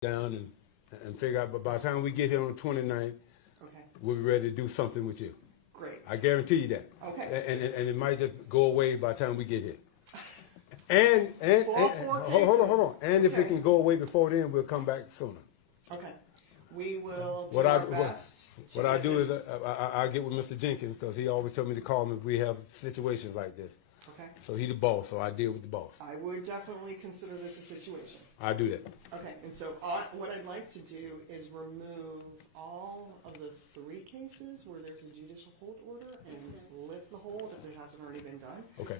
down and figure out, but by the time we get here on the 29th, Okay, we'll be ready to do something with you. great. I guarantee you that. Okay. And it might just go away by the time we get here. And For all four hold on. And if it Okay. can go away before then, we'll come back sooner. Okay, we will do What our best. What I do is I get with Mr. Jenkins because he always tells me to call him if we have situations like this. Okay, So he's the boss, so I deal with the boss. I would definitely consider this a situation. I do that. Okay, and so what I'd like to do is remove all of the 3 cases where there's a judicial hold order and lift the hold if it hasn't already been done. Okay.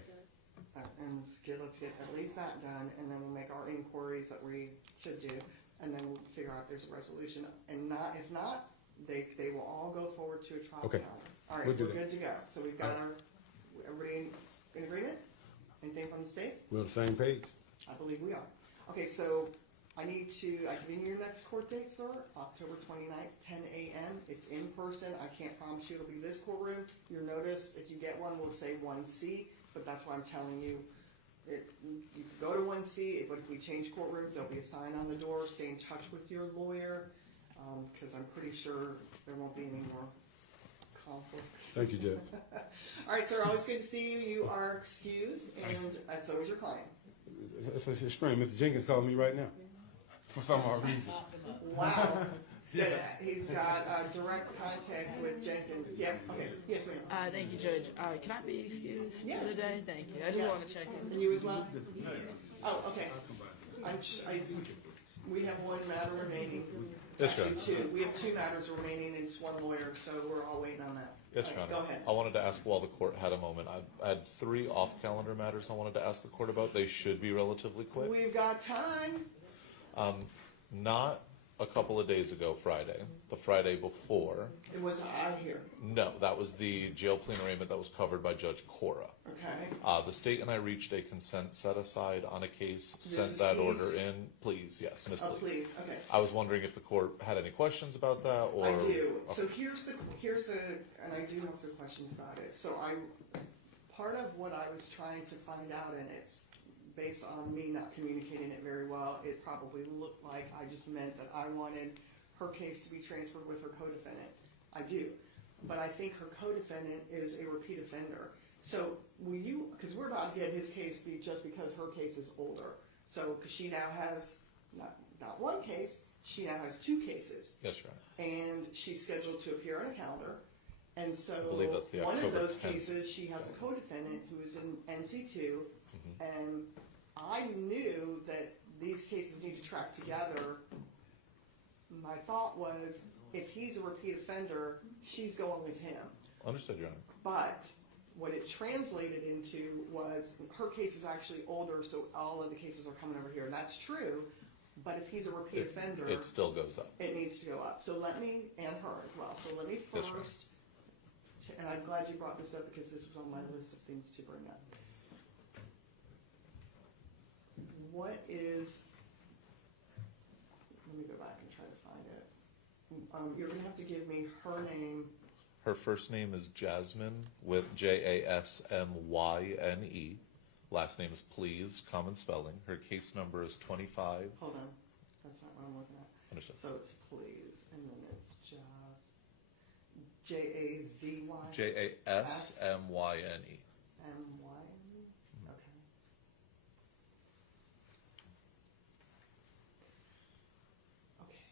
And let's get at least that done, and then we'll make our inquiries that we should do, and then we'll figure out if there's a resolution. And if not, they will all go forward to a trial Okay. calendar. All right, We'll do we're that. good to go. So we've got everybody in agreement? Anything from the state? We're on the same page. I believe we are. Okay, so I can give you your next court date, sir, October 29th, 10 a.m. It's in person. I can't promise you it'll be this courtroom. Your notice, if you get one, will say 1C, but that's why I'm telling you. You can go to 1C, but if we change courtrooms, there'll be a sign on the door. Stay in touch with your lawyer, because I'm pretty sure there won't be any more conflicts. Thank you, Judge. All right, sir, always good to see you. You are excused, and so is your client. It's strange. Mr. Jenkins called me right now for some odd reason. Wow. He's got direct contact with Jenkins. Yep, okay. Yes, ma'am. Thank you, Judge. Can I be excused Yes. for the day? Thank you. I just want to check in. And you as well? Oh, okay. We have one matter remaining. Yes, Your Actually, 2. We have 2 matters remaining, and it's 1 lawyer, so we're all waiting on that. Yes, Your All right, Honor. go ahead. I wanted to ask while the court had a moment. I had 3 off-calendar matters I wanted to ask the court about. They should be relatively quick. We've got time. Not a couple of days ago, Friday. The Friday before. It was out here. No, that was the jail plea arraignment that was covered by Judge Cora. Okay. The state and I reached a consent set aside on a case, This sent is that Pleas? order in. Please, yes, Miss Oh, Please. please, okay. I was wondering if the court had any questions about that, or I do. Okay. So here's the, and I do have some questions about it. So part of what I was trying to find out, and it's based on me not communicating it very well, it probably looked like I just meant that I wanted her case to be transferred with her co-defendant. I do. But I think her co-defendant is a repeat offender. So will you, because we're about to get his case just because her case is older. So, because she now has not 1 case, she now has 2 cases. Yes, Your Honor. And she's scheduled to appear on a calendar. And so I believe that's the one of October those 10th. cases, she has a co-defendant who is in NC2, and I knew that these cases need to track together. My thought was, if he's a repeat offender, she's going with him. Understood, Your Honor. But what it translated into was her case is actually older, so all of the cases are coming over here, and that's true. But if he's a repeat offender, It still goes up. it needs to go up. So let me, and her as well. So let me Yes, first, ma'am. and I'm glad you brought this up because this was on my list of things to bring up. What is, let me go back and try to find it. You're gonna have to give me her name. Her first name is Jasmine with Jasmyne. Last name is Please, common spelling. Her case number is 25. Hold on, that's not what I'm looking at. Understood. So it's Please, and then it's J-A-Z-Y? Jasmyne. M-Y? Okay. Okay,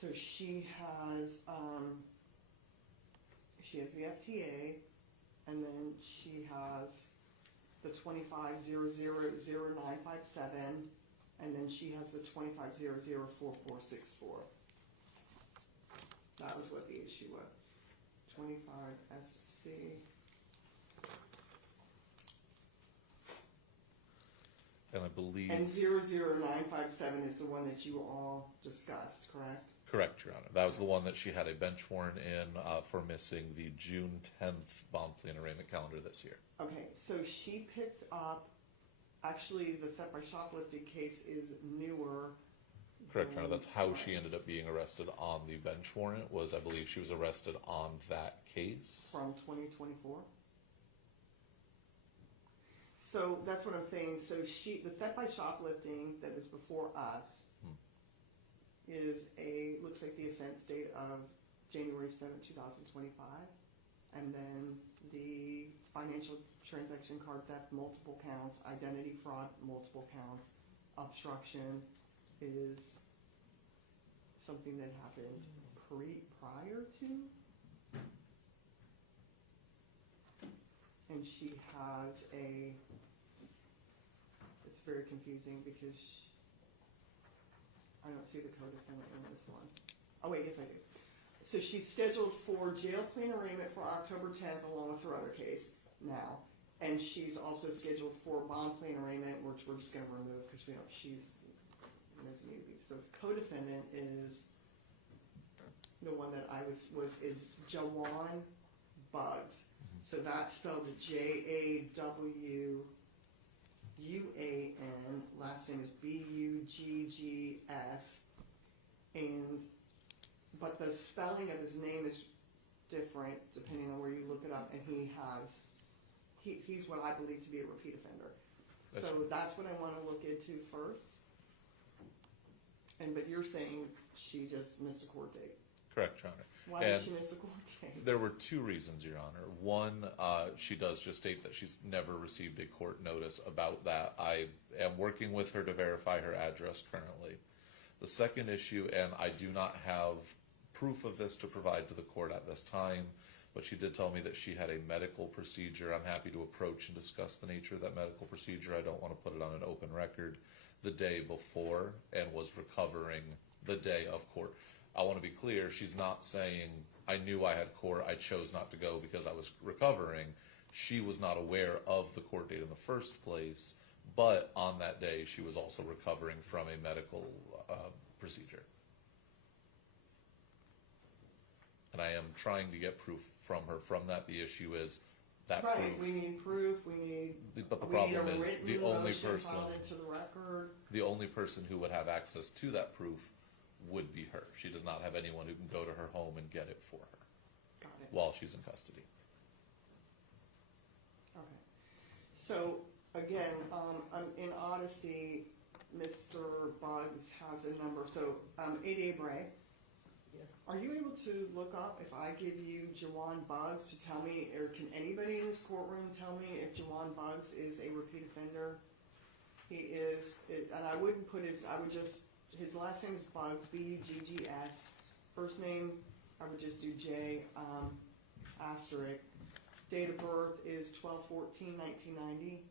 so she has the FTA, and then she has the 25000957, and then she has the 25004464. That was what the issue was. 25 SC. And I believe... And 00957 is the one that you all discussed, correct? Correct, Your Honor. That was the one that she had a bench warrant in for missing the June 10th bond plea and arraignment calendar this year. Okay, so she picked up, actually the theft by shoplifting case is newer. Correct, Your Honor. That's how she ended up being arrested on the bench warrant, was I believe she was arrested on that case. From 2024? So that's what I'm saying. So the theft by shoplifting that is before us is looks like the offense date of January 7th, 2025. And then the financial transaction card theft, multiple counts, identity fraud, multiple counts, obstruction is something that happened prior to. And she has it's very confusing because I don't see the co-defendant in this one. Oh wait, yes I do. So she's scheduled for jail plea and arraignment for October 10th along with her other case now. And she's also scheduled for bond plea and arraignment, which we're just going to remove because we don't, she's newbie. So co-defendant is the one that I is Jawan Buggs. So that's spelled Jawuan. Last name is Buggs. But the spelling of his name is different depending on where you look it up. And he's what I believe to be a repeat offender. So that's what I want to look into first. But you're saying she just missed a court date. Correct, Your Honor. Why did she miss the court date? There were two reasons, Your Honor. One, she does just state that she's never received a court notice about that. I am working with her to verify her address currently. The second issue, and I do not have proof of this to provide to the court at this time, but she did tell me that she had a medical procedure. I'm happy to approach and discuss the nature of that medical procedure. I don't want to put it on an open record the day before and was recovering the day of court. I want to be clear, she's not saying, I knew I had court, I chose not to go because I was recovering. She was not aware of the court date in the first place, but on that day she was also recovering from a medical procedure. And I am trying to get proof from her from that. The issue is that right, proof. we need proof, But the problem is the only person who would have access to that proof would be her. She does not have anyone who can go to her home and get it for her. Got it. While she's in custody. Okay. So again, in Odyssey, Mr. Buggs has a number. So 88 Bray. Yes. Are you able to look up if I give you Jawan Buggs to tell me, or can anybody in this courtroom tell me if Jawan Buggs is a repeat offender? He is, and I wouldn't put his last name is Buggs, B-U-G-G-S. First name, I would just do J, asterisk. Date of birth is 12/14/1990.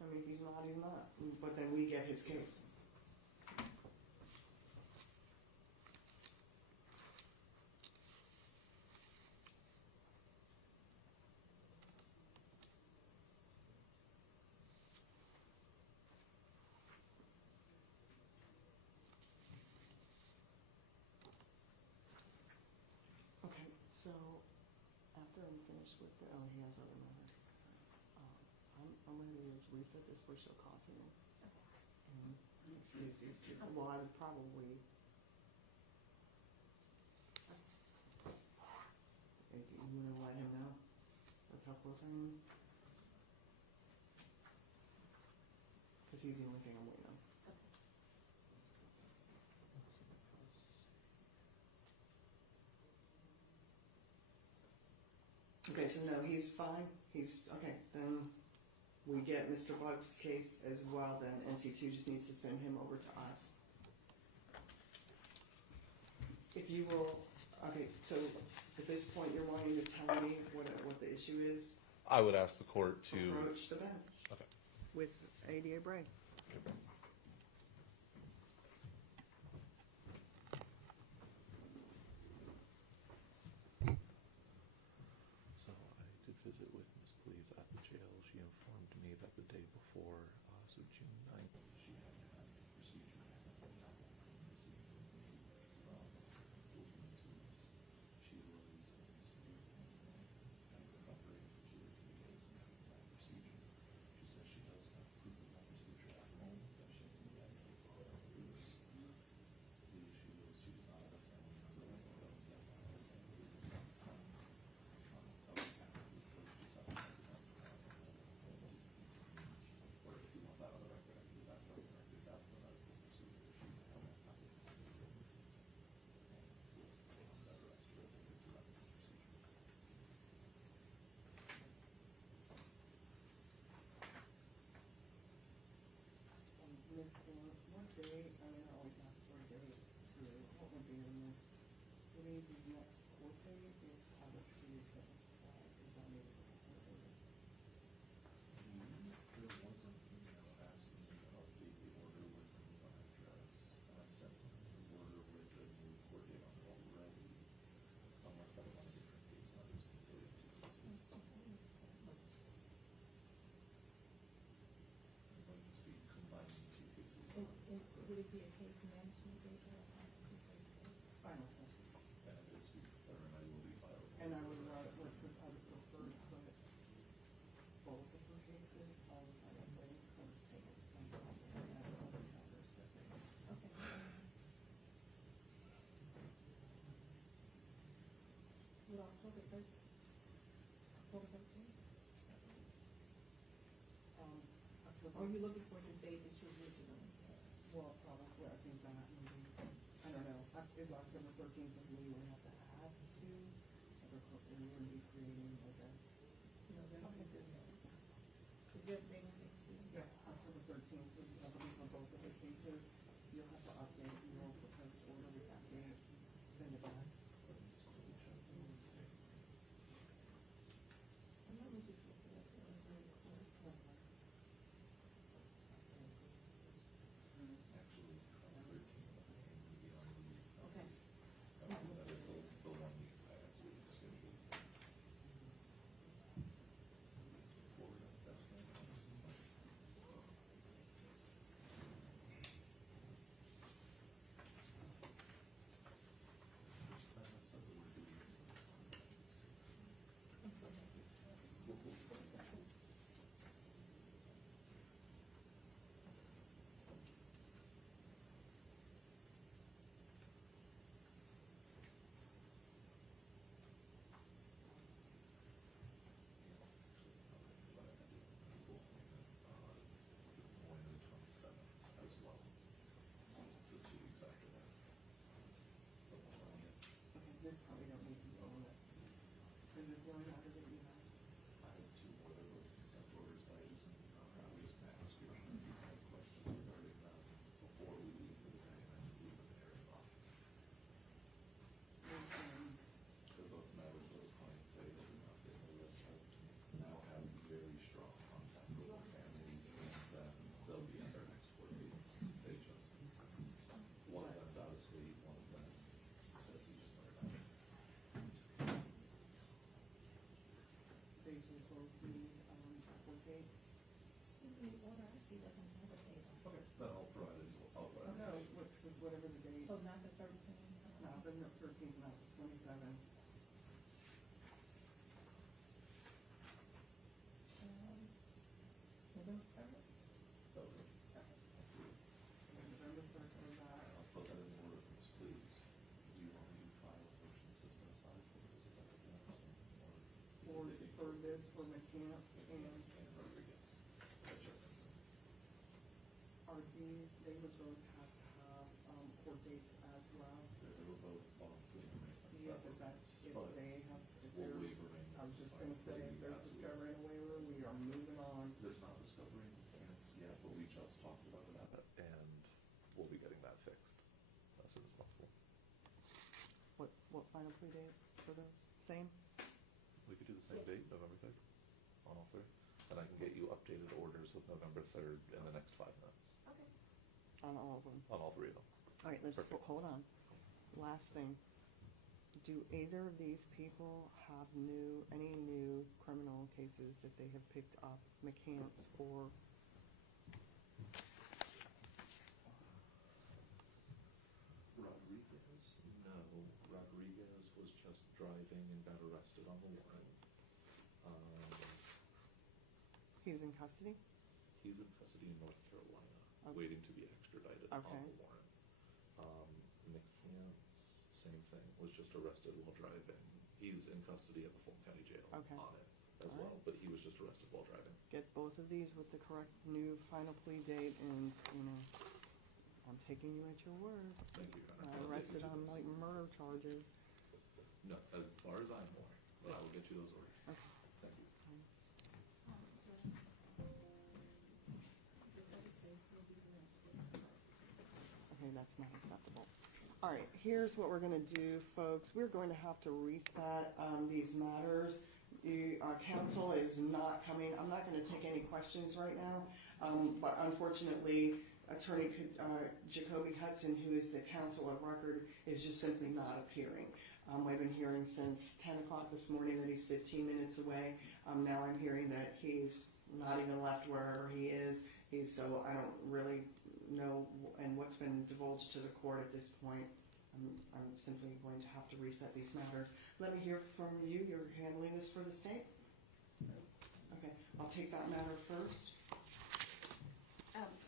I mean, he's not even that, but then we get his case. Okay, so after I'm finished with the, he has other matters. I'm going to reset this for she'll coffee and excuse these two. Well, I would probably. You want to let him know? That's how close I am. Because he's the only thing I'm waiting on. Okay, so no, he's fine. He's okay. Then we get Mr. Buggs' case as well. Then NC2 just needs to send him over to us. If you will, okay. So at this point, you're wanting to tell me what the issue is. I would ask the court to approach the bench. Okay. With ADA Bray. So I did visit with Ms. Please at the jail. She informed me that the day before, so June 9th, she had had a procedure. She was recovering. She lived in the case and having that procedure. She says she does have proof of that procedure at home, that she hasn't yet filed a police. The issue is she's not at a family member. date, I mean, I always ask for a date to, what would be in this? It is his next court date, if I was to use that as a flag, if I needed a court date. There was an email asking me to update the order with a new address, and I sent them the order with a new court date on it already, unless that was on a different case, not just considered two cases. It might just be combining two cases. Would it be a case management date or a final date? Final test. And it is, and I will be filing. And I would rather, I would prefer to put both of the cases on the final date, because it's taken some time to have other matters that they. Okay. Would October 13th? October 13th? Or are you looking for the date that you originally had? Well, probably, I think that maybe, I don't know, is October 13th something you would have to add to? Or you wouldn't be creating like a, No, they're not going to do that. Is there a date next week? yeah, October 13th, which is probably for both of the cases. You'll have to update your proposed order with that date, send it back. And let me just look it up really quick. Actually, 13 would be on the. Okay. That is the one week I actually scheduled. Florida, that's the one. First time I've said the word duty. Morning of the 27th as well. So 2 weeks after that. But the 20th, Okay, this probably don't need to go on it. Is this the only matter that you have? I have 2 other consent orders that I just, we just asked you if you had questions regarding them before we leave for the day, and I just leave them there in the office. They're both matters where the clients say they do not get the list of now have very strong contact with their families, and that they'll be at their next court meetings. They just, one of them's out of state, one of them says he just learned about it. They should both be, court date? Excuse me, the order I see doesn't have a date on it. Okay, then I'll provide it, I'll Oh, provide it. no, whatever the date. So not the 13th? Not the 13th, not the 27th. November 3rd? Okay. November 3rd or that. I'll put that in the order, please. Do you want me to file a motion to set aside for this event again? For this, for mechanics and And Rodriguez. are these, they would both have to have, court dates as well? They were both plea arrangements. Yeah, but that's, if But they have, if we'll they're, waive arraignment. I was just gonna say, if they're discovering a waiver, we are moving on. There's not discovery mechanics yet, but we just talked about that, and we'll be getting that fixed as soon as possible. What final plea date for those? Same? We could do the same date, November 3rd, on all 3, and I can get you updated orders with November 3rd in the next 5 minutes, Okay. On all of them? on all 3 of them. All right, let's, Perfect. hold on. Last thing. Do either of these people have any new criminal cases that they have picked up, mechanics or? Rodriguez? No, Rodriguez was just driving and got arrested on the warrant. He's in custody? He's in custody in North Carolina, Okay. waiting to be extradited on Okay. the warrant. McCants, same thing, was just arrested while driving. He's in custody at the Fulton County Jail Okay. on it as All well, right. but he was just arrested while driving. Get both of these with the correct new final plea date and, I'm taking you at your word. Thank you, Your Honor. I'll get Arrested you on those. like murder charges. No, as far as I'm aware, but I will get you those orders. Okay. Thank you. Okay, that's not acceptable. All right, here's what we're gonna do, folks. We're going to have to reset, these matters. The, council is not coming, I'm not gonna take any questions right now, but unfortunately, Attorney, Jacoby Hudson, who is the counsel of record, is just simply not appearing. I've been hearing since 10 o'clock this morning that he's 15 minutes away. Now I'm hearing that he's not even left wherever he is. So I don't really know, and what's been divulged to the court at this point, I'm simply going to have to reset these matters. Let me hear from you. You're handling this for the state? Okay, I'll take that matter first.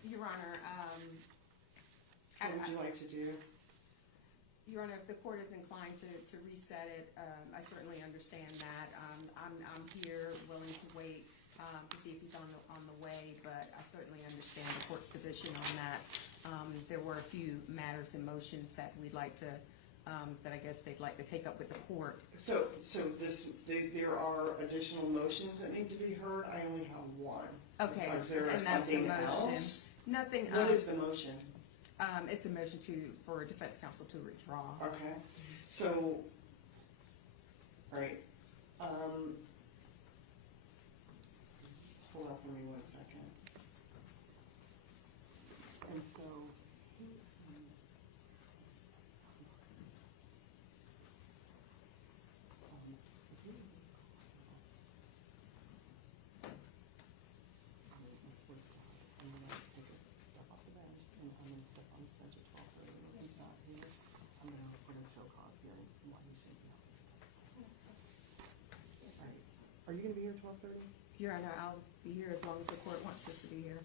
Your Honor, What would you like to do? Your Honor, if the court is inclined to reset it, I certainly understand that. I'm here willing to wait to see if he's on the way, but I certainly understand the court's position on that. There were a few matters and motions that we'd like to, that I guess they'd like to take up with the court. So there are additional motions that need to be heard. I only have one. Okay, Is there and that's the something motion. else? Nothing. What is the motion? It's a motion for defense counsel to withdraw. Okay, so, all right, hold on for me 1 second. And so, are you gonna be here 12:30? Your Honor, I'll be here as long as the court wants us to be here.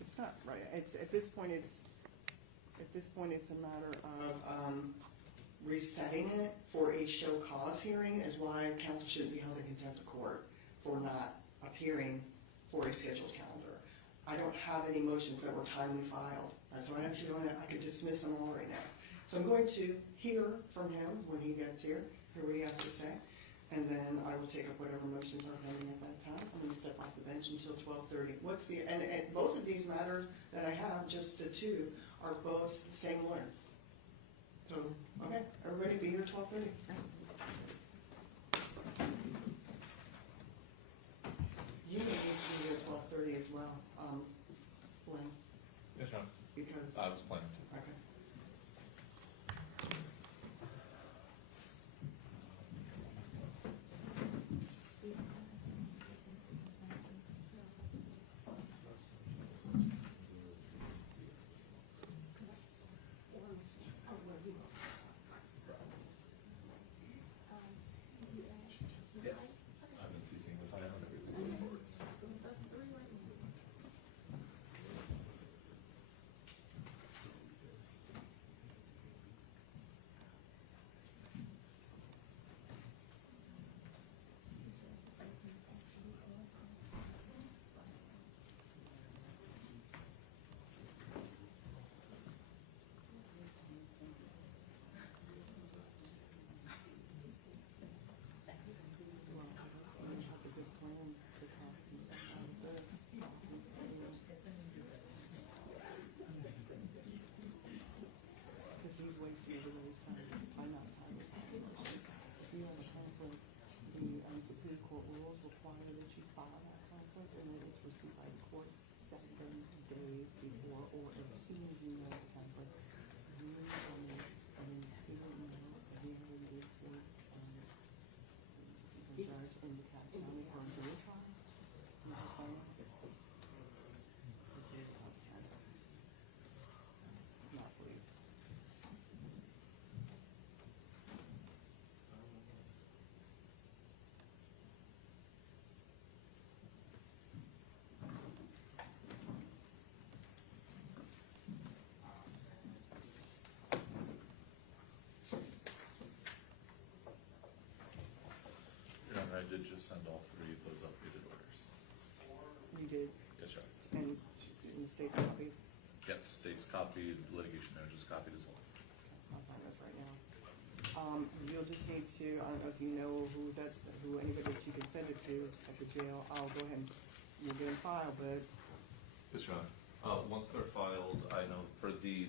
It's not right. At this point, it's a matter of resetting it for a show cause hearing is why counsel shouldn't be held in contempt of court for not appearing for a scheduled calendar. I don't have any motions that were timely filed, so I actually don't have, I could dismiss them all right now. So I'm going to hear from him when he gets here, hear what he has to say, and then I will take up whatever motions are pending at that time. I'm gonna step off the bench until 12:30. And both of these matters that I have, just the two, are both same lawyer. So, okay, everybody be here 12:30. You may need to be here 12:30 as well, Blaine, Yes, Your Honor. because, I was planning to. okay. Yes. I've been CCing this item and everything going forward. Because he's wasting everybody's time. I'm not time. If you have a conflict, the Superior Court rules require that you file that conflict and that it's received by the court 7 days before, or as soon as you know it's conflict. You on the, student email at the end of the day for, the judge in the county for a jury trial. You have to sign it. Not please. Your Honor, I did just send all 3 of those updated orders. You did, Yes, Your Honor. and the state's copy. Yes, state's copied, litigation manager's copied as well. I'll sign this right now. You'll just need to, I don't know if you know who anybody that you can send it to at the jail. I'll go ahead and, you'll get in file, but Yes, Your Honor. Once they're filed, I know for the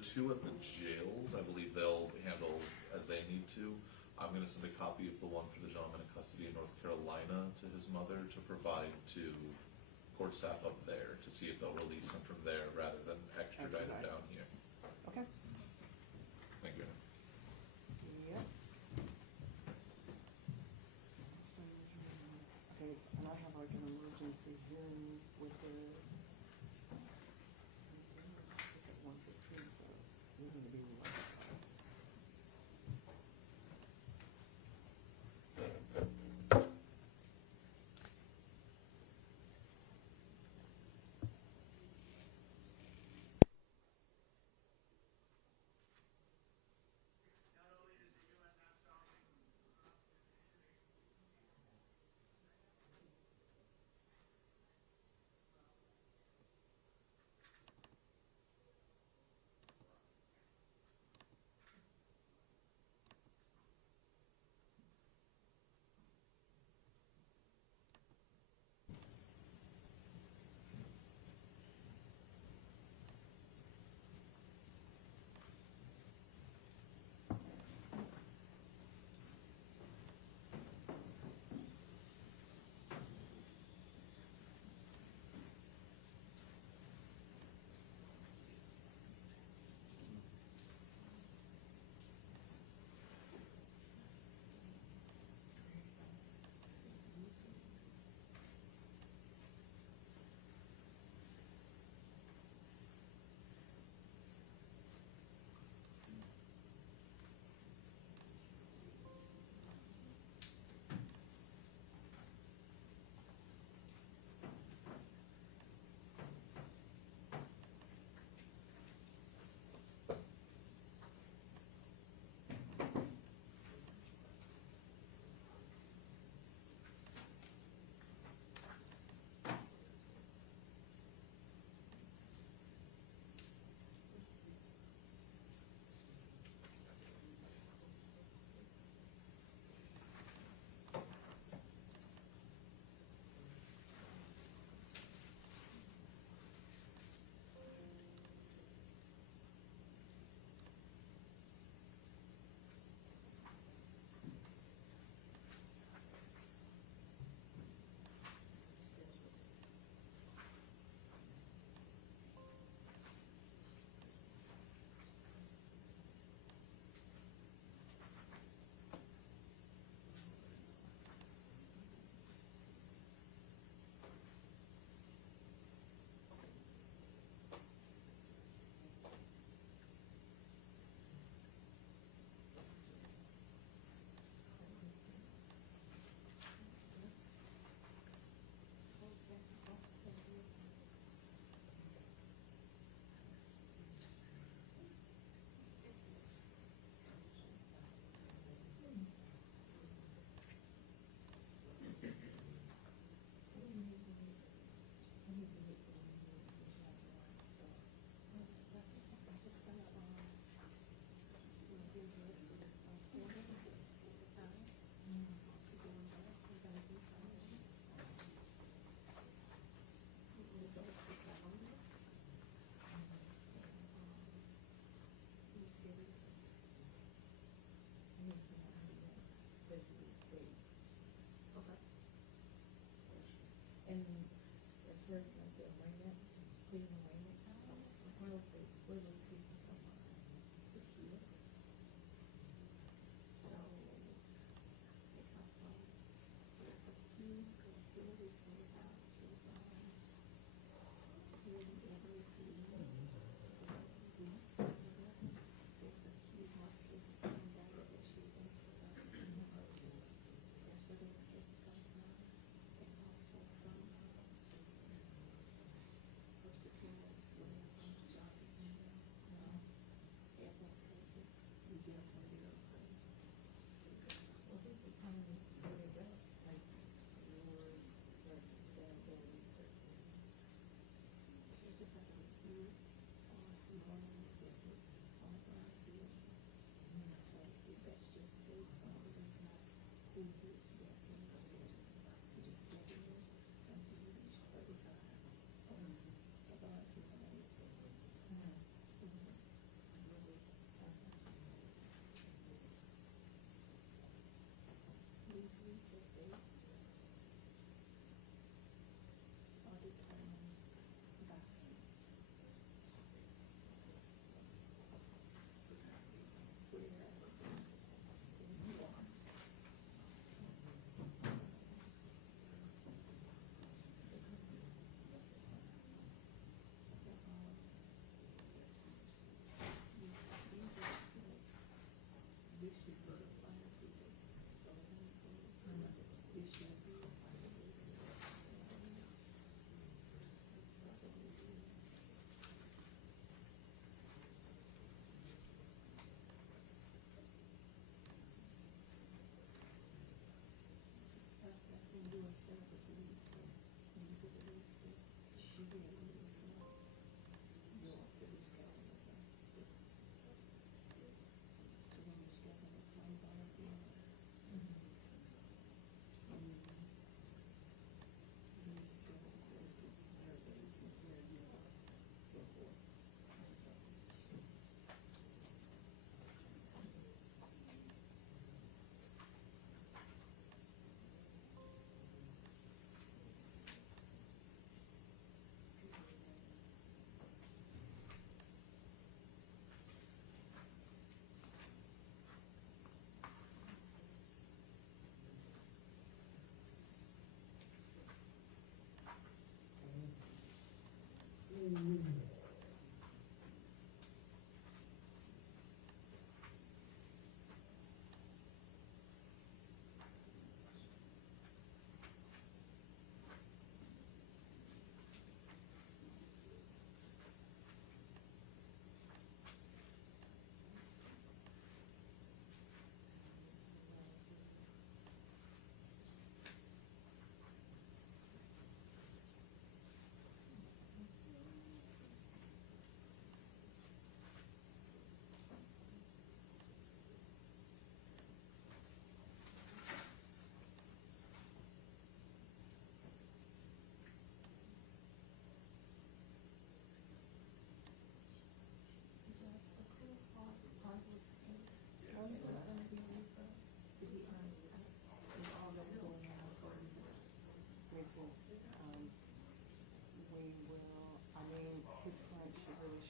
two at the jails, I believe they'll handle as they need to. I'm gonna send a copy of the one for the gentleman in custody in North Carolina to his mother to provide to court staff up there to see if they'll release him from there rather than extradite him down here. Okay. Thank you. Yep. Okay, and I have like an emergency hearing with the. It's at 1:15, so we're gonna be like.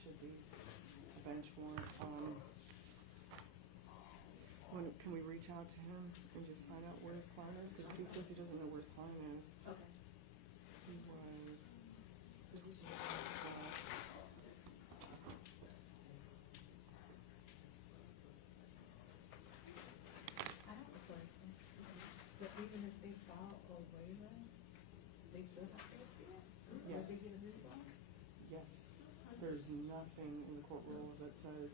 should be a bench warrant. Can we reach out to him and just find out where his client is? Because he says he doesn't know where his client is. Okay. He was. I have a question. So even if they file a waiver, they still have to appeal? Yes. Or they get a refund? Yes. There's nothing in the court rules that says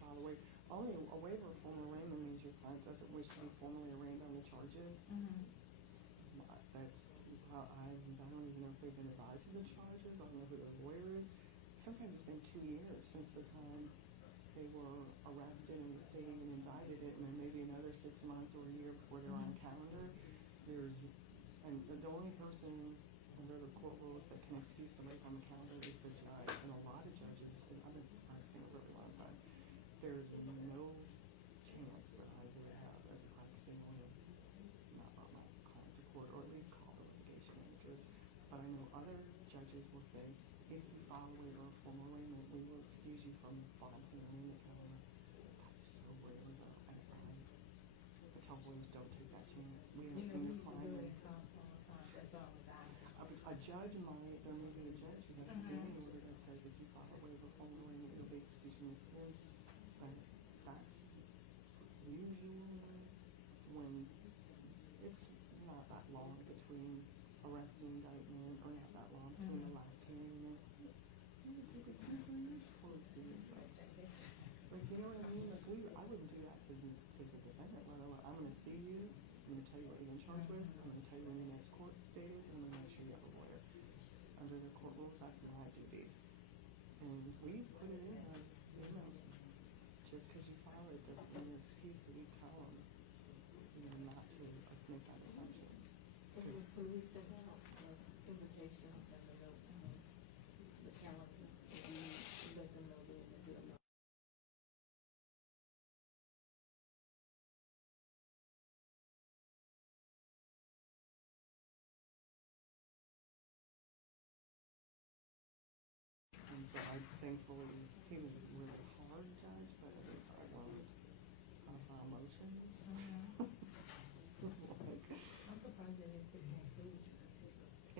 file a waiver. Only a waiver of formal arraignment means your client doesn't wish to be formally arraigned on the charges. Mm-hmm. That's how I don't even know if they've been advised of the charges. I don't know who their lawyer is. Sometimes it's been 2 years since the time they were arrested in the state and indicted it, and then maybe another 6 months or a year before they're on calendar. And the only person under the court rules that can excuse somebody on the calendar is the judge. And a lot of judges, and I've been practicing a really long time, there's no chance that I would have as a practicing lawyer not brought my client to court, or at least call the litigation managers. But I know other judges will say, if you file a waiver of formal arraignment, we will excuse you from filing an arraignment calendar. That's so rare that I tell lawyers don't take that chance. We don't seem to find it. That's all I have. A judge might, there may be a judge who has a standing order that says if you file a waiver of formal arraignment, you'll be excused from this hearing. But that's usually when it's not that long between arrest and indictment, or not that long between the last hearing and like, you know what I mean? Like, I wouldn't do that to the defendant, let alone, I'm gonna see you, I'm gonna tell you what you've been charged with, I'm gonna tell you when the next court date is, and I'm gonna make sure you have a lawyer. Under the court rules, that's my duty. And we put it in our emails. Just because you file it doesn't mean an excuse that you tell them, not to make that assumption. Can we send out invitations and the calendar, and let them know they're going to do it? thankfully, he was a really hard judge, but it was a motion. I'm surprised they didn't put more food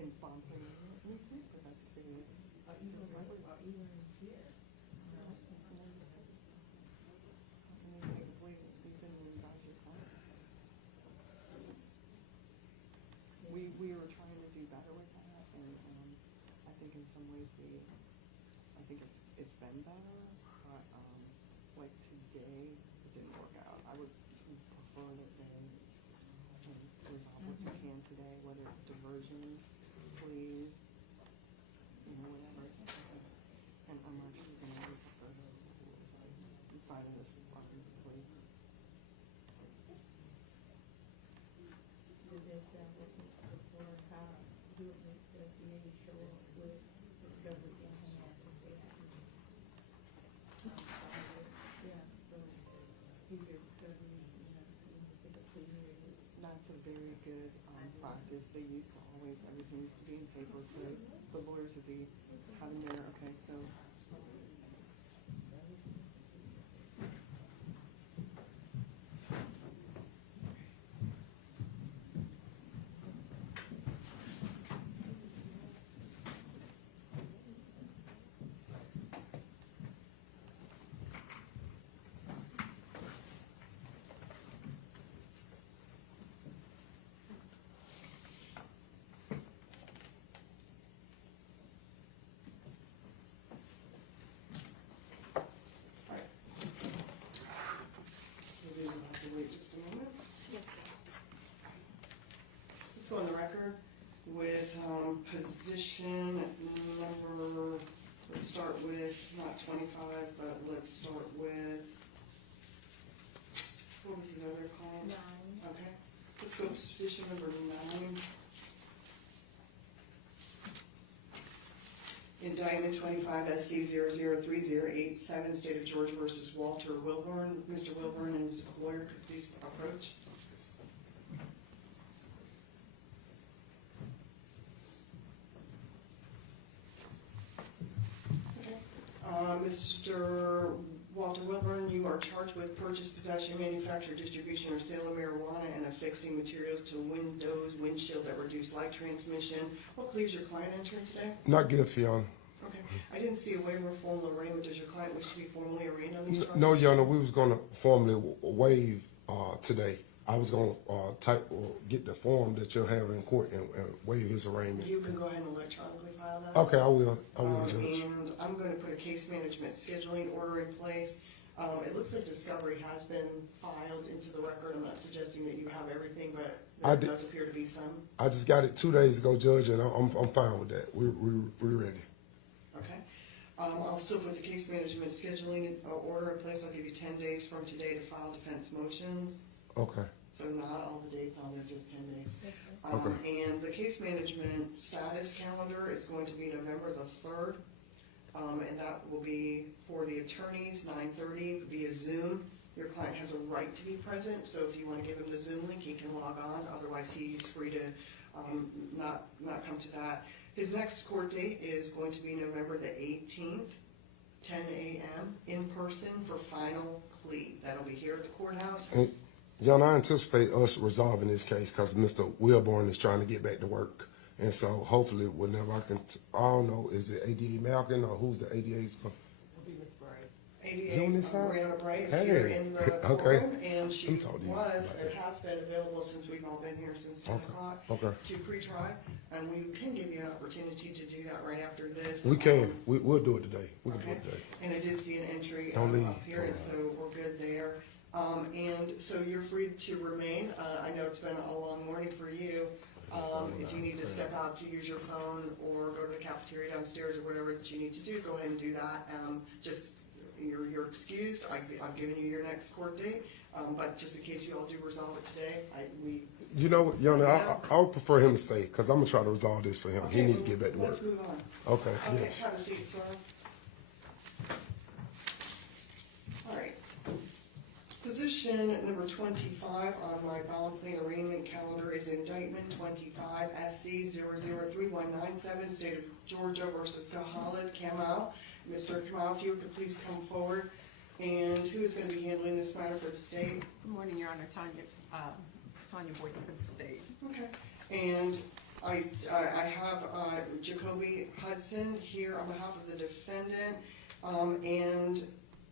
In Fulton, but that's curious. or even here. We were trying to do better with that, and I think in some ways I think it's been better, but like today, it didn't work out. I would prefer that they resolve what you can today, whether it's diversion, please, whatever. And I'm actually going to prefer to sign this please. Did they say before how he would make the DA show up with discovery in hand after they had yeah, so he's your discovery, take a plea hearing. That's a very good practice. They used to always, everything used to be in paper, so the lawyers would be having their, okay, so. Wait just a moment. Let's go on the record with position number, let's start with not 25, but let's start with, what was the other call? 9. Okay, let's go to position number 9. Indictment 25 SC 003087, State of Georgia versus Walter Wilburn. Mr. Wilburn and his lawyer, could please approach. Okay. Mr. Walter Wilburn, you are charged with purchase, possession, manufacture, distribution, or sale of marijuana and affixing materials to windows, windshield that reduce light transmission. What plea is your client entering today? Not guilty, Your Honor. Okay. I didn't see a waiver of formal arraignment. Does your client wish to be formally arraigned on these charges? No, Your Honor, we was gonna formally waive today. I was gonna get the form that you'll have in court and waive his arraignment. You can go ahead and electronically file that. Okay, I will, Judge. And I'm going to put a case management scheduling order in place. It looks like discovery has been filed into the record. I'm not suggesting that you have everything, but there does appear to be some. I just got it 2 days ago, Judge, and I'm fine with that. We're ready. Okay. I'll still put the case management scheduling order in place. I'll give you 10 days from today to file defense motions. Okay. So not all the dates on there, just 10 days. Okay. And the case management status calendar is going to be November the 3rd. And that will be for the attorneys, 9:30 via Zoom. Your client has a right to be present, so if you want to give him the Zoom link, he can log on. Otherwise, he's free to not come to that. His next court date is going to be November the 18th, 10 a.m. in person for final plea. That'll be here at the courthouse. And, Your Honor, I anticipate us resolving this case because Mr. Wilburn is trying to get back to work. And so hopefully whenever I don't know, is it ADA Malkin or who's the ADA's? It'll be Miss Bray. ADA, You on this side? Brianna Bray is Hey. here in the courtroom, and she Who told you? it has been available since we've all been here since 10 o'clock Okay. to pre-try, and we can give you an opportunity to do that right after this. We can. We'll do it today. We can do Okay, it today. and I did see an entry Don't leave. up here, and so we're good there. And so you're free to remain. I know it's been a long morning for you. If you need to step out to use your phone or go to the cafeteria downstairs or whatever that you need to do, go ahead and do that. Just, you're excused. I've given you your next court date, but just in case you all do resolve it today, You know, Your Honor, I would prefer him to stay because I'm going to try to resolve this for him. He need to get back to work. Let's move on. Okay, Okay, yes. have a seat, sir. All right. Position number 25 on my bond plea arraignment calendar is indictment 25 SC 003197, State of Georgia versus Kamal. Mr. Kamal, if you could please come forward. And who is going to be handling this matter for the state? Good morning, Your Honor, Tanya Boykin for the state. Okay. And I have Jacoby Hudson here on behalf of the defendant. And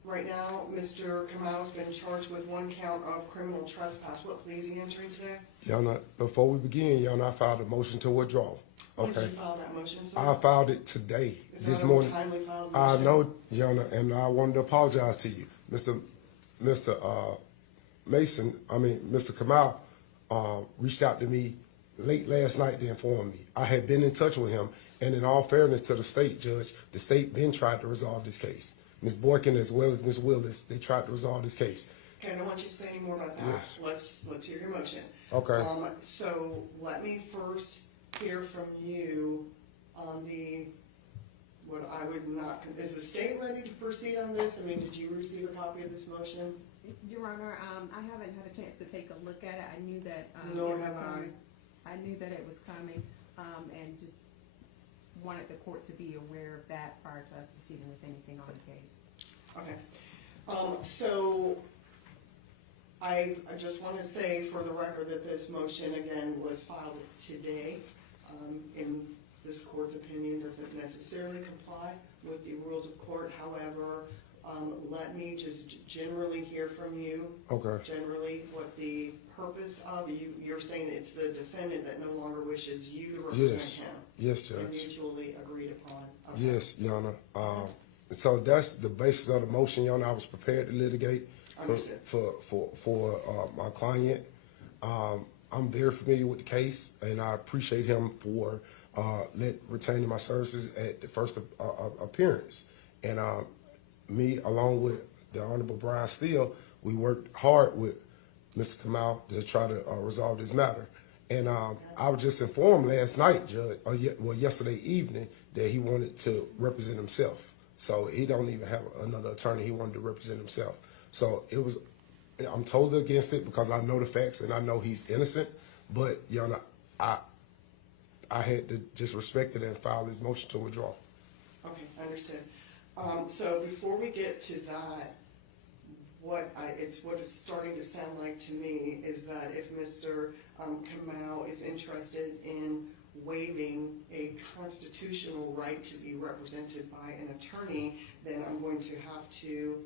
right now, Mr. Kamal has been charged with 1 count of criminal trespass. What plea is he entering today? Your Honor, before we begin, Your Honor, I filed a motion to withdraw. When did Okay. you file that motion, sir? I filed it today, Is this that a morning. timely filed I motion? know, Your Honor, and I wanted to apologize to you. Mr. Mr. Kamal reached out to me late last night to inform me. I had been in touch with him, and in all fairness to the state, Judge, the state been tried to resolve this case. Ms. Boykin as well as Ms. Willis, they tried to resolve this case. Okay, I don't want you to say any more about that. Yes. Let's hear your motion. Okay. So let me first hear from you on what I would not, is the state ready to proceed on this? I mean, did you receive a copy of this motion? Your Honor, I haven't had a chance to take a look at it. I knew that. Nor it was have I. coming. I knew that it was coming, and just wanted the court to be aware of that prior to us proceeding with anything on the case. Okay. So I just want to say for the record that this motion, again, was filed today. In this court's opinion, doesn't necessarily comply with the rules of court. However, let me just generally hear from you. Okay. Generally, what the purpose of, you're saying it's the defendant that no longer wishes you to represent Yes. him. Yes, And Judge. mutually agreed upon. Okay. Yes, Your Honor. So that's the basis of the motion, Your Honor. I was prepared to litigate Understood. for my client. I'm very familiar with the case, and I appreciate him for retaining my services at the first appearance. And me, along with the Honorable Brian Steele, we worked hard with Mr. Kamal to try to resolve this matter. And I was just informed last night, Judge, yesterday evening, that he wanted to represent himself. So he don't even have another attorney. He wanted to represent himself. So I'm totally against it because I know the facts and I know he's innocent. But, Your Honor, I had to just respect it and file this motion to withdraw. Okay, I understand. So before we get to that, what it's starting to sound like to me is that if Mr. Kamal is interested in waiving a constitutional right to be represented by an attorney, then I'm going to have to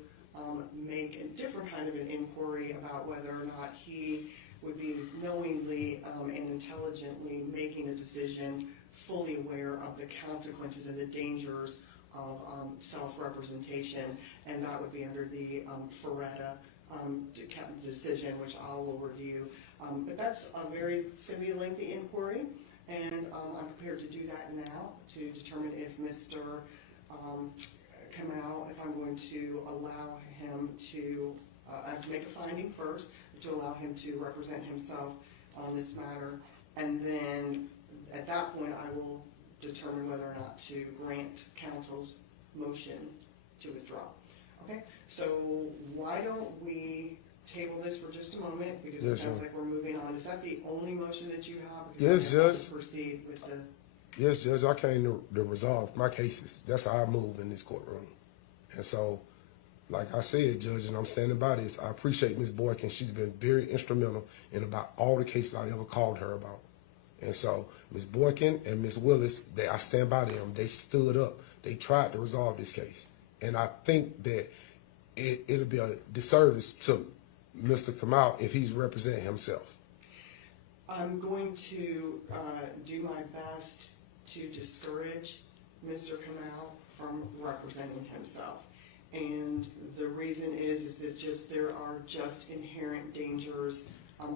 make a different kind of an inquiry about whether or not he would be knowingly and intelligently making a decision fully aware of the consequences and the dangers of self-representation, and that would be under the Ferretta decision, which I will review. But that's it's going to be a lengthy inquiry, and I'm prepared to do that now to determine if Mr. Kamal, if I'm going to allow him to, I have to make a finding first, to allow him to represent himself on this matter, and then at that point I will determine whether or not to grant counsel's motion to withdraw. Okay, so why don't we table this for just a moment, because it Yes, sounds ma'am. like we're moving on. Is that the only motion that you have? Yes, Because I have to Judge. Proceed with the, Yes, Judge, I came to resolve my cases. That's how I move in this courtroom. And so, like I said, Judge, and I'm standing by this, I appreciate Ms. Boykin. She's been very instrumental in about all the cases I ever called her about. And so, Ms. Boykin and Ms. Willis, I stand by them. They stood up. They tried to resolve this case. And I think that it'll be a disservice to Mr. Kamal if he's representing himself. I'm going to do my best to discourage Mr. Kamal from representing himself. And the reason is that there are just inherent dangers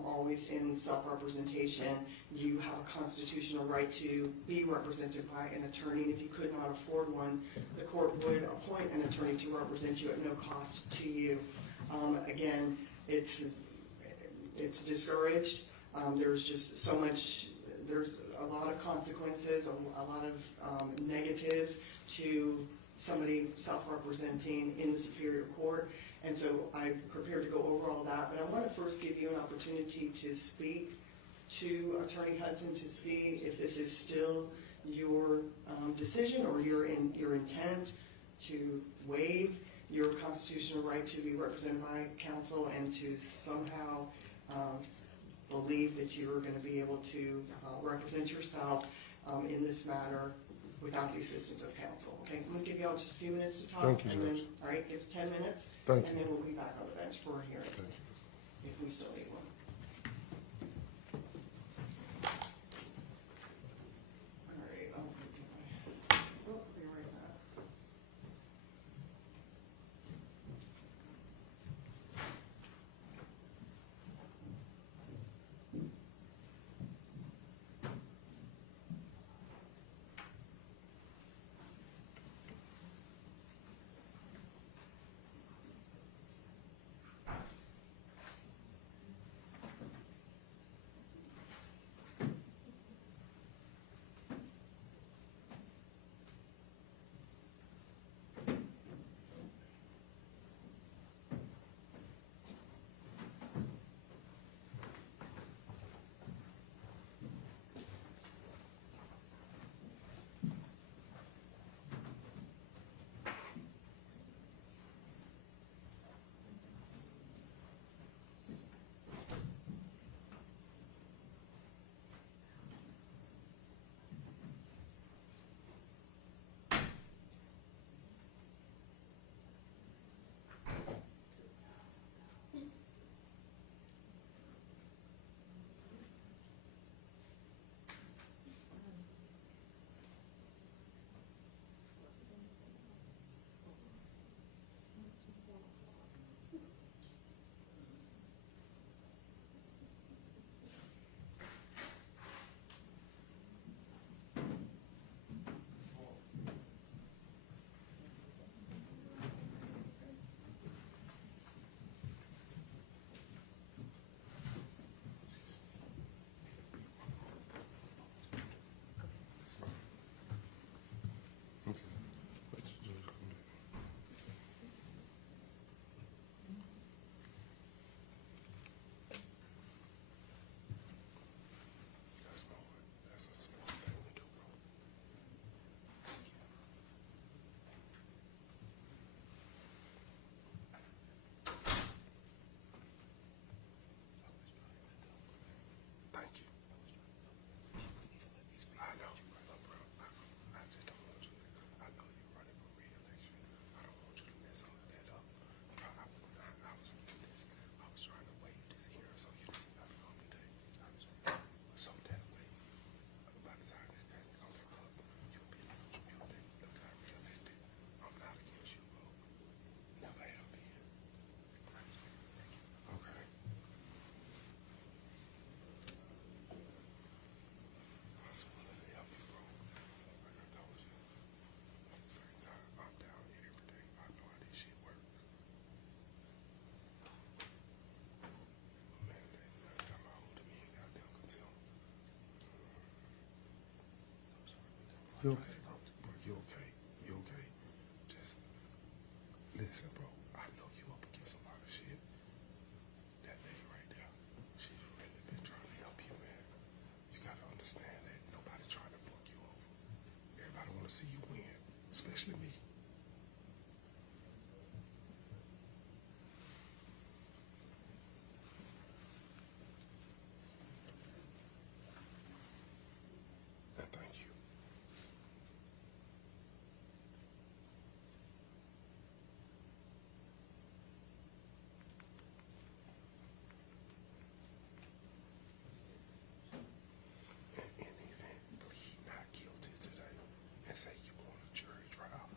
always in self-representation. You have a constitutional right to be represented by an attorney. And if you could not afford one, the court would appoint an attorney to represent you at no cost to you. Again, it's discouraged. There's just so much, there's a lot of consequences, a lot of negatives to somebody self-representing in the Superior Court. And so I'm prepared to go over all that, but I want to first give you an opportunity to speak to Attorney Hudson to see if this is still your decision or your intent to waive your constitutional right to be represented by counsel and to somehow believe that you are going to be able to represent yourself in this matter without the assistance of counsel. Okay, I'm going to give y'all just a few minutes to talk. Thank you, and then, Judge. all right, give us 10 minutes. Thank and you. then we'll be back on the bench for a hearing, Thank you. if we still need one. All right, I'll be right back. You okay, bro? Bro, you okay? You okay? Just listen, bro. I know you up against a lot of shit. That lady right there, she's really been trying to help you, man. You gotta understand that nobody's trying to fuck you over. Everybody wanna see you win, especially me. And thank you. In any event, plead not guilty today and say you want a jury trial.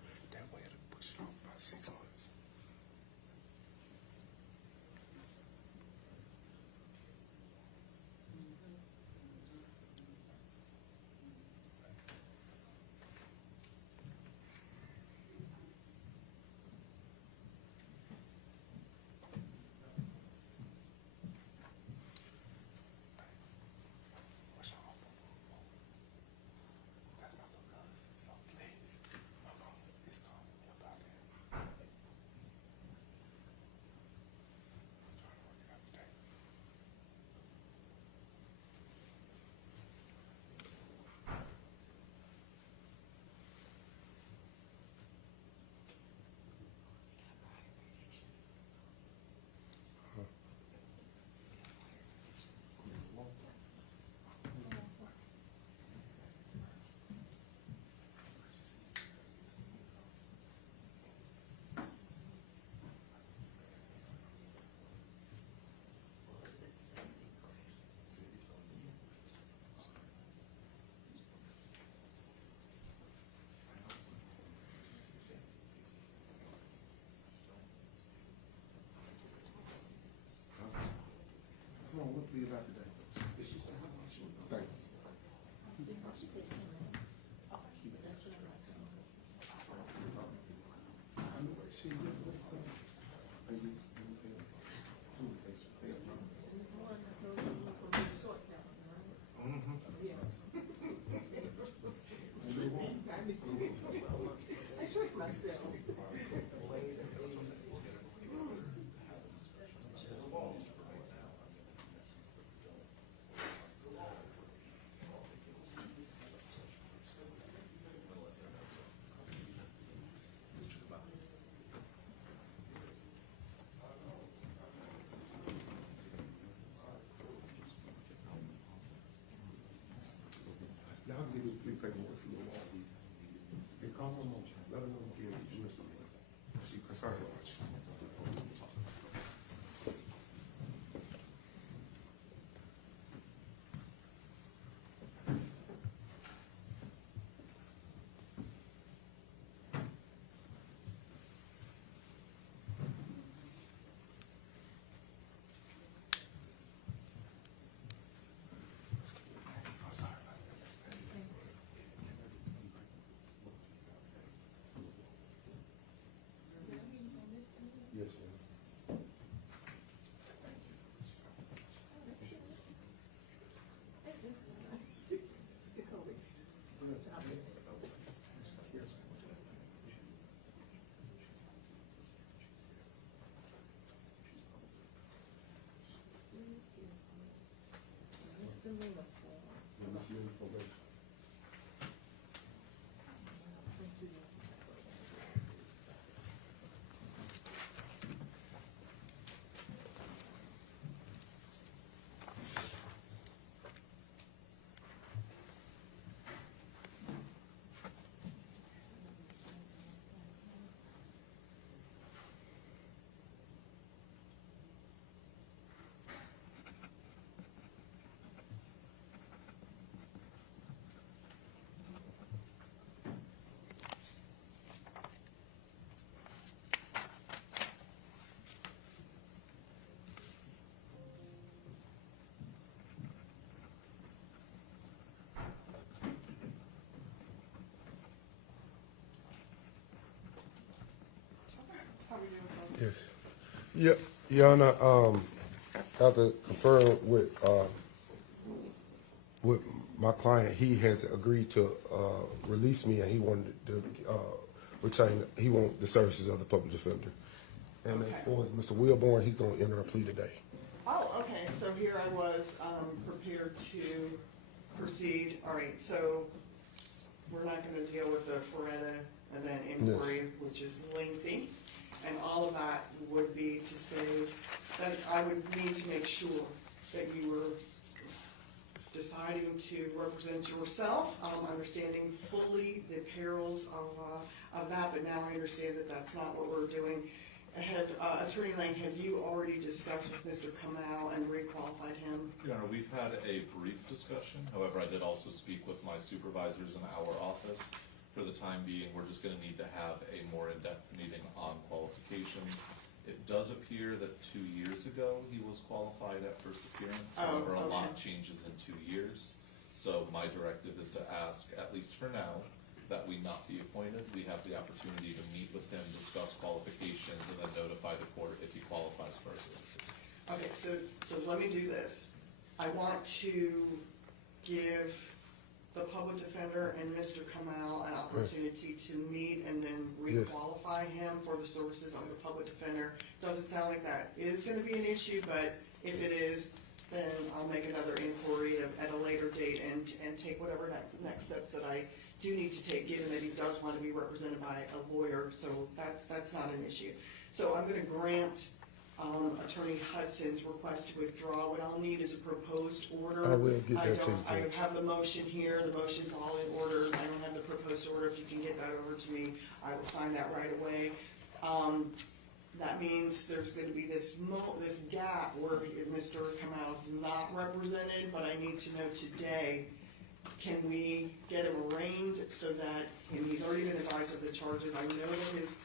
complete paperwork for you all. Hey, call her mom, let her know you missed something. She concerned about you. Yes, ma'am. Let me see your information. How are you doing? Yes. Yeah, Your Honor, after conferring with my client, he has agreed to release me, and he wanted to retain. He wants the services of the public defender. And as far as Mr. Wilburn, he's going to enter a plea today. Oh, okay, so here I was, prepared to proceed. All right, so we're not gonna deal with the Feretta and then inquiry, which is lengthy. And all of that would be to say that I would need to make sure that you were deciding to represent yourself, understanding fully the perils of that, but now I understand that that's not what we're doing. Attorney Lang, have you already discussed with Mr. Kamal and requalified him? Your Honor, we've had a brief discussion. However, I did also speak with my supervisors in our office. For the time being, we're just going to need to have a more in-depth meeting on qualifications. It does appear that 2 years ago he was qualified at first appearance. However, a lot changes in 2 years. So my directive is to ask, at least for now, that we not be appointed. We have the opportunity to meet with him, discuss qualifications, and then notify the court if he qualifies for our services. Okay, so let me do this. I want to give the public defender and Mr. Kamal an opportunity to meet and then requalify him for the services of the public defender. Doesn't sound like that is gonna be an issue, but if it is, then I'll make another inquiry at a later date and take whatever next steps that I do need to take, given that he does want to be represented by a lawyer, so that's not an issue. So I'm gonna grant Attorney Hudson's request to withdraw. What I'll need is a proposed order. I will get that to you, I Judge. have the motion here, the motion's all in order. I don't have the proposed order. If you can get that over to me, I will sign that right away. That means there's gonna be this gap where Mr. Kamal's not represented, but I need to know today, can we get him arraigned so that, and he's already been advised of the charges. I know that his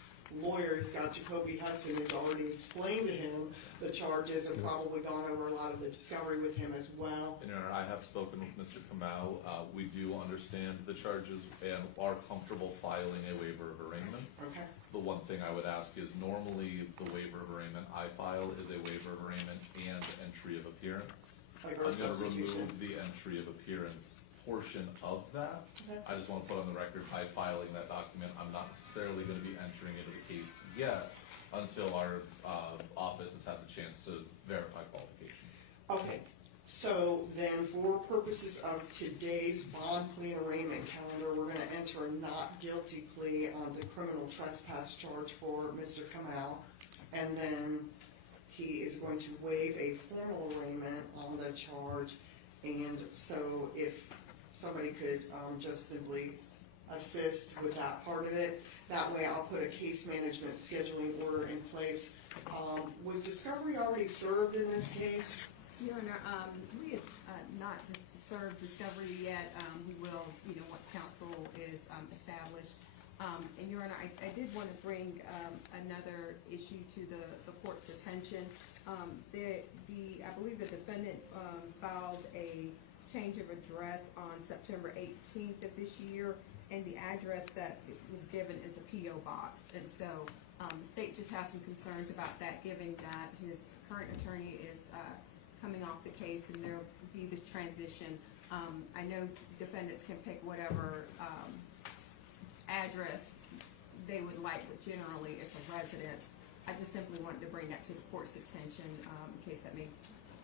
lawyer, Scott Jacoby Hudson, has already explained to him the charges and probably gone over a lot of the discovery with him as well. And Your Honor, I have spoken with Mr. Kamal. We do understand the charges and are comfortable filing a waiver of arraignment. Okay. The one thing I would ask is normally the waiver of arraignment I file is a waiver of arraignment and entry of appearance. Like I'm our going to substitution. remove the entry of appearance portion of that. Okay. I just want to put on the record, by filing that document, I'm not necessarily going to be entering into the case yet until our office has had the chance to verify qualification. Okay, so then for purposes of today's bond plea and arraignment calendar, we're gonna enter a not guilty plea on the criminal trespass charge for Mr. Kamal. And then he is going to waive a formal arraignment on the charge. And so if somebody could, just simply assist with that part of it. That way I'll put a case management scheduling order in place. Was discovery already served in this case? Your Honor, we have not served discovery yet. We will, once counsel is established. And Your Honor, I did want to bring another issue to the court's attention. I believe the defendant filed a change of address on September 18th of this year, and the address that was given is a P.O. box. And so the state just has some concerns about that, given that his current attorney is coming off the case and there will be this transition. I know defendants can pick whatever address they would like, but generally it's a residence. I just simply wanted to bring that to the court's attention in case that may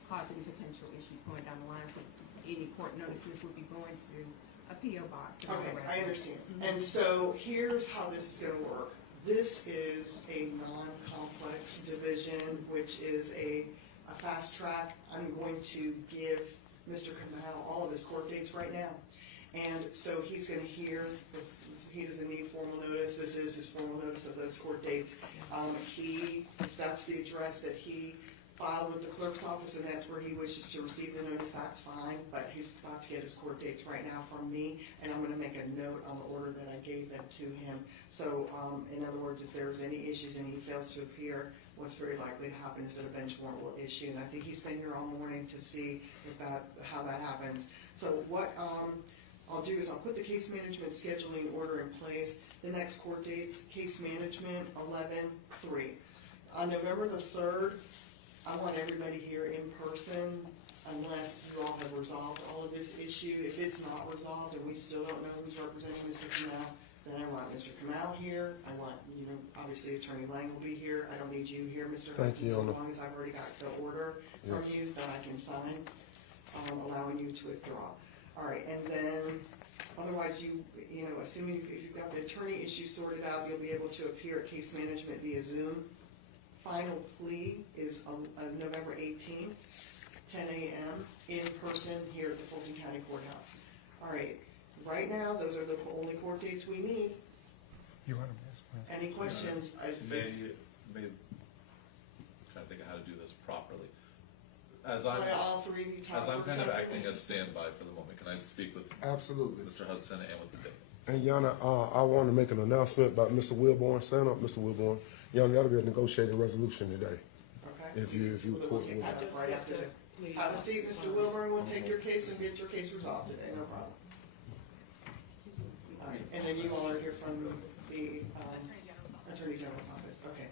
cause any potential issues going down the line. So any court notices would be going to a P.O. box. Okay, I understand. And so here's how this is gonna work. This is a non-complex division, which is a fast track. I'm going to give Mr. Kamal all of his court dates right now. And so he's gonna hear, he doesn't need formal notice, this is his formal notice of those court dates. That's the address that he filed with the clerk's office, and that's where he wishes to receive the notice, that's fine, but he's about to get his court dates right now from me, and I'm gonna make a note on the order that I gave them to him. So, in other words, if there's any issues and he fails to appear, what's very likely to happen is that a bench warrant will issue, and I think he's been here all morning to see how that happens. So what, I'll do is I'll put the case management scheduling order in place. The next court dates, case management, 11/3. On November the 3rd, I want everybody here in person unless you all have resolved all of this issue. If it's not resolved and we still don't know who's representing Mr. Kamal, then I want Mr. Kamal here. I want, obviously Attorney Lang will be here. I don't need you here, Mr. Thank Hudson, you, so Honor. long as I've already got the order from you that I can sign, allowing you to withdraw. All right, and then otherwise assuming if you've got the attorney issue sorted out, you'll be able to appear at case management via Zoom. Final plea is November 18th, 10 a.m. in person here at the Fulton County Courthouse. All right, right now, those are the only court dates we need. You want to ask one? Any questions? May trying to think of how to do this properly. As All three of you talk I'm for a kind of second. acting as standby for the moment, can I speak with Absolutely. Mr. Hudson and with the state? And Yana, I want to make an announcement about Mr. Wilburn. Stand up, Mr. Wilburn. Yana, that'll be a negotiated resolution today. Okay. If you We'll court take will. that up right after the. Have a seat, Mr. Wilburn. We'll take your case and get your case resolved today. No problem. All right, and then you all are here from the Attorney General's office. Okay.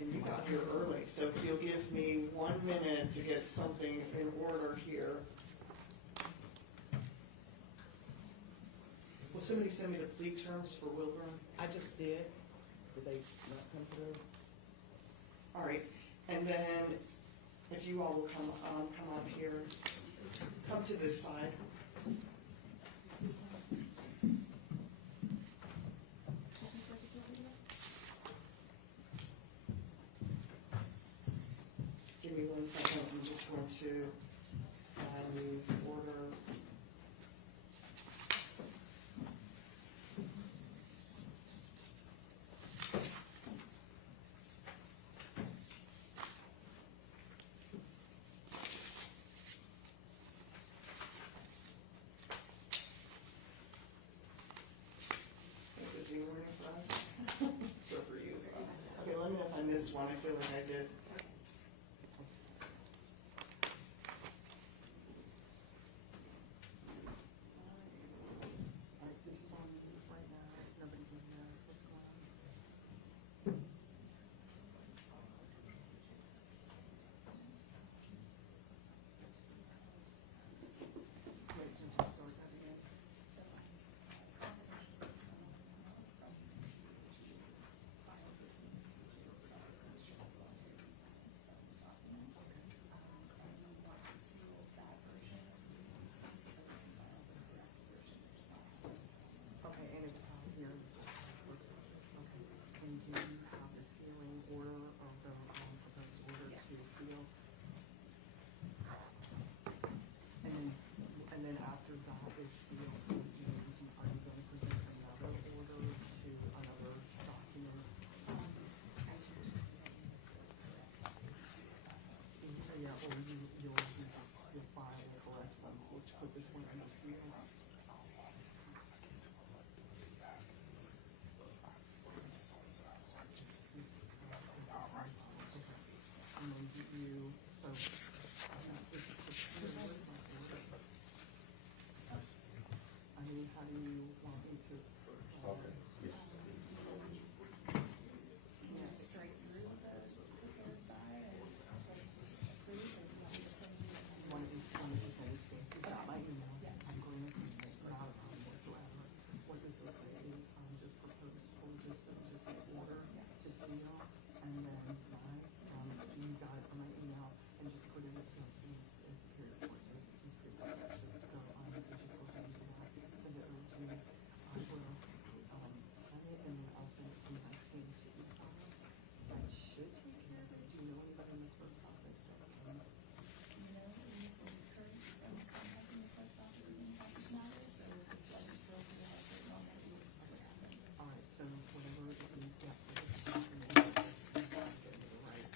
And you got here early, so if you'll give me 1 minute to get something in order here. Will somebody send me the plea terms for Wilburn? I just did. Did they not come through? All right, and then if you all will come up here, come to this side. Give me 1 second, I'm just going to sign these orders. Did you learn it from? So for you as well. Okay, let me know if I missed one, I feel like I did. Alright, this is on right now, nobody even knows what's going on. Wait, can you start that again? And then you, so, I mean, how do you want me to? Okay. Straight through the proposed side and One of these, you got my email. Yes. I'm going to, not a problem whatsoever. What this looks like is, just proposed for just the order, just so you know, and then, you got it from my email, and just put it as, Superior Court, so since Superior Court should go on, so just go ahead and do that, send it over to me. I will, sign it, and then I'll send it to my team to, that should take care of it. Do you know anybody in the clerk's office that can? All right, so whatever it is, yeah, get into the right.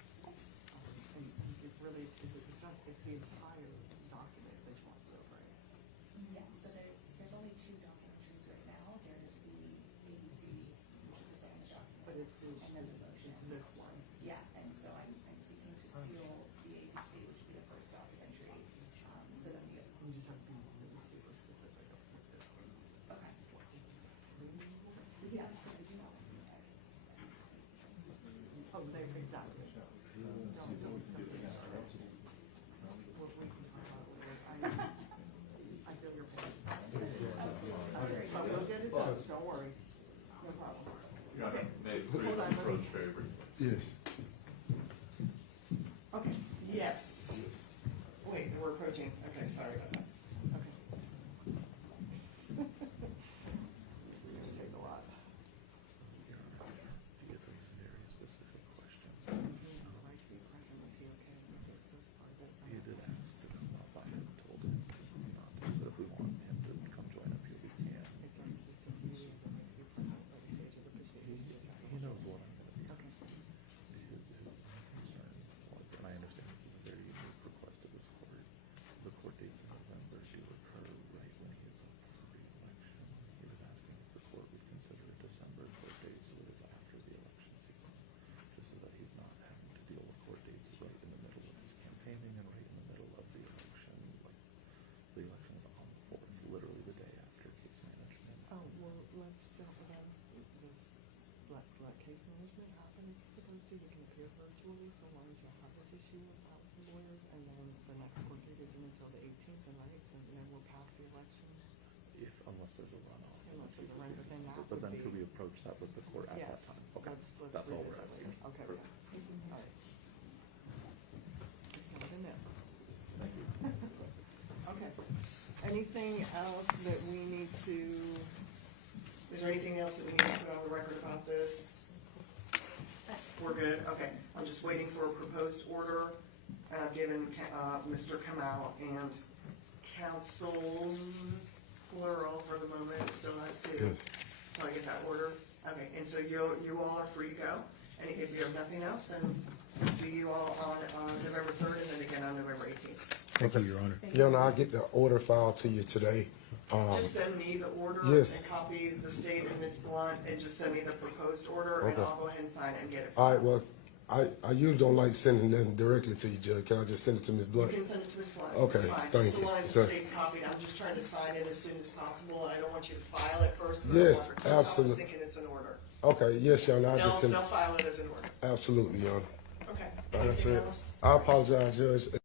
And it really, it's not, it's the entire document that you want to know, right? Yes, so there's only two documentaries right now. There's the ABC, which is on the document. But it's And then the motion. this one. Yeah, and so I'm seeking to seal the ABC, which would be the first documentary. So then we get, We just have to be really super specific of this. okay. Yes, I do know. Oh, there, exactly. I feel your pain. But we'll get it done, don't worry. No problem. Your Honor, may I Hold please on, let me- approach very briefly? Yes. Okay, yes. Wait, we're approaching, okay, sorry about that. Okay. It's gonna take a lot. It's a very specific question. Right to be present, was he okay with it? So it's part of it. He did ask to come up. I had told him not to, but if we want him to come join up here, we can. It's like he said he was the right to be present at the stage of the proceedings. He knows what I'm gonna be. Okay. His concern, and I understand this is a very unique request of this court. The court dates in November do occur right when he is up for re-election. He was asking if the court would consider a December court date, so it is after the election season, just so that he's not having to deal with court dates right in the middle of his campaigning and right in the middle of the election. Like, the election is on the 4th, literally the day after case management. Oh, well, let's jump ahead. Let case management happen as it's supposed to. You can appear virtually, so long as you have this issue out with the lawyers, and then the next court date isn't until the 18th, and right, and then we'll pass the election. Unless there's a runoff. Unless there's a run, but then that But would then be. could we approach that with the court at Yes. that time? Okay, Let's that's all we're revisit asking. later. Okay, Perfect. yeah. All right. It's not in there. Thank you. Okay. Anything else that we need to, is there anything else that we need to put on the record about this? We're good, okay. I'm just waiting for a proposed order, and I've given, Mr. Kamal and Counsels, plural for the moment, still has to, Yes. till I get that order. Okay, and so you all are free to go, and if you have nothing else, then we'll see you all on November 3rd, and then again on November 18th. Thank you, Your Honor. Your Honor, I'll get the order filed to you today. Just send me the order Yes. and copy the state and Ms. Blunt, and just send me the proposed order, and Okay. I'll go ahead and sign it and get it. All right, well, I usually don't like sending them directly to you, Judge. Can I just send it to Ms. You Blunt? can send it to Ms. Blunt. Okay, It's fine. thank Just so you. long as the So- state's copied, I'm just trying to sign it as soon as possible, and I don't want you to file it first. 'cause I Yes, don't want the clerk's office absolutely. thinking it's an order. Okay, yes, Your Honor, I'll just They'll send file it as an order. Absolutely, Your Honor. Okay. That's Anything it. else? I apologize, Judge.